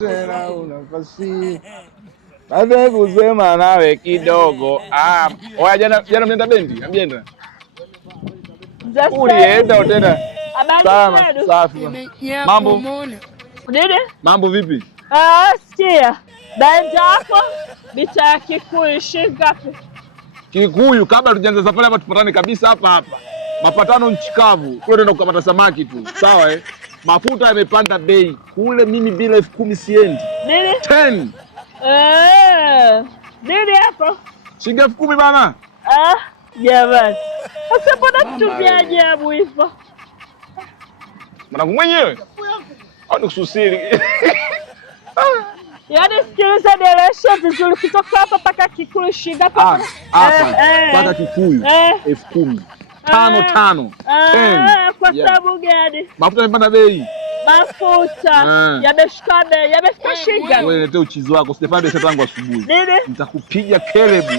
Tena unafasi. Baada kusema nawe kidogo. Oya jana mlienda bendi? Amjenda? Ulienda tena? Salama, safi. Mambo? Nini? Mambo vipi? Sikia. Baenda hapo bita ya Kikuyu shingapi? Kikuyu kabla tujaanza safari hapa tupatane kabisa hapa. Mapatano nchi kavu. Kule nenda kukamata samaki tu. Sawa eh? Mafuta yamepanda bei. Kule mimi bila 10,000 siendi. Nini? 10. Nini hapo? Shilingi 10,000 bana. Jamani. Sasa mbona vitu vya ajabu hivyo? Mwanangu mwenyewe. Au nikusubiri. Yaani sikiliza nieleweshe vizuri kutoka hapa mpaka Kikuyu shilingi hapa. Hapa mpaka Kikuyu 10,000. 5. Kwa sababu gani? Mafuta yamepanda bei. Mafuta yameshuka bei. Yamefika shilingi. Wewe niletee uchizi wako, sijapanda biashara tangu asubuhi. Nini? Nitakupiga kelebu.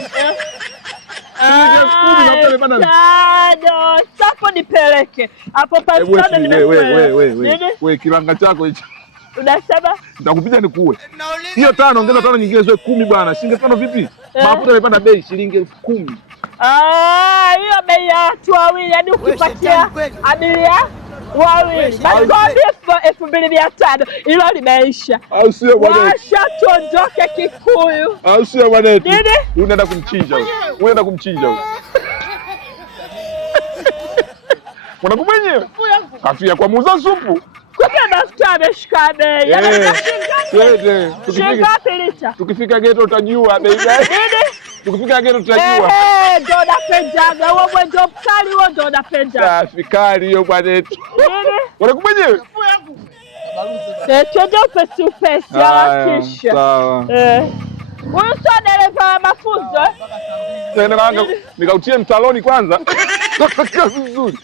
Sapo nipeleke. Hapo patikana wewe kilanga chako hicho. Unasema? Nitakupiga nikuue. Hiyo 5 ongeza 5 nyingine ziwe 10 bwana. Shilingi 5 vipi? Mafuta yamepanda bei shilingi 10,000. Hiyo bei ya watu wawili, yaani ukipatia abiria wawili. Basi 2,500 hilo limeisha. Au sio bwana? Washa tuondoke Kikuyu. Au sio bwana? Nini? Unaenda kumchinja wewe. Unaenda kumchinja wewe. Mwanangu mwenyewe. Kafia kwa muuza supu. Kumbe mafuta yameshuka bei. Tukifika ghetto utajua bei gani. Tukifika ghetto tutajua. Ndo napendaga. Huo mwendo mkali huo ndo napendaga. Fikari hiyo bwana yetu. Nini? Mwanangu mwenyewe. Twende upesi harakisha. Sawa. Huyu sio dereva wa mafunzo. Tena nikautie mtaloni kwanza. Vizuri.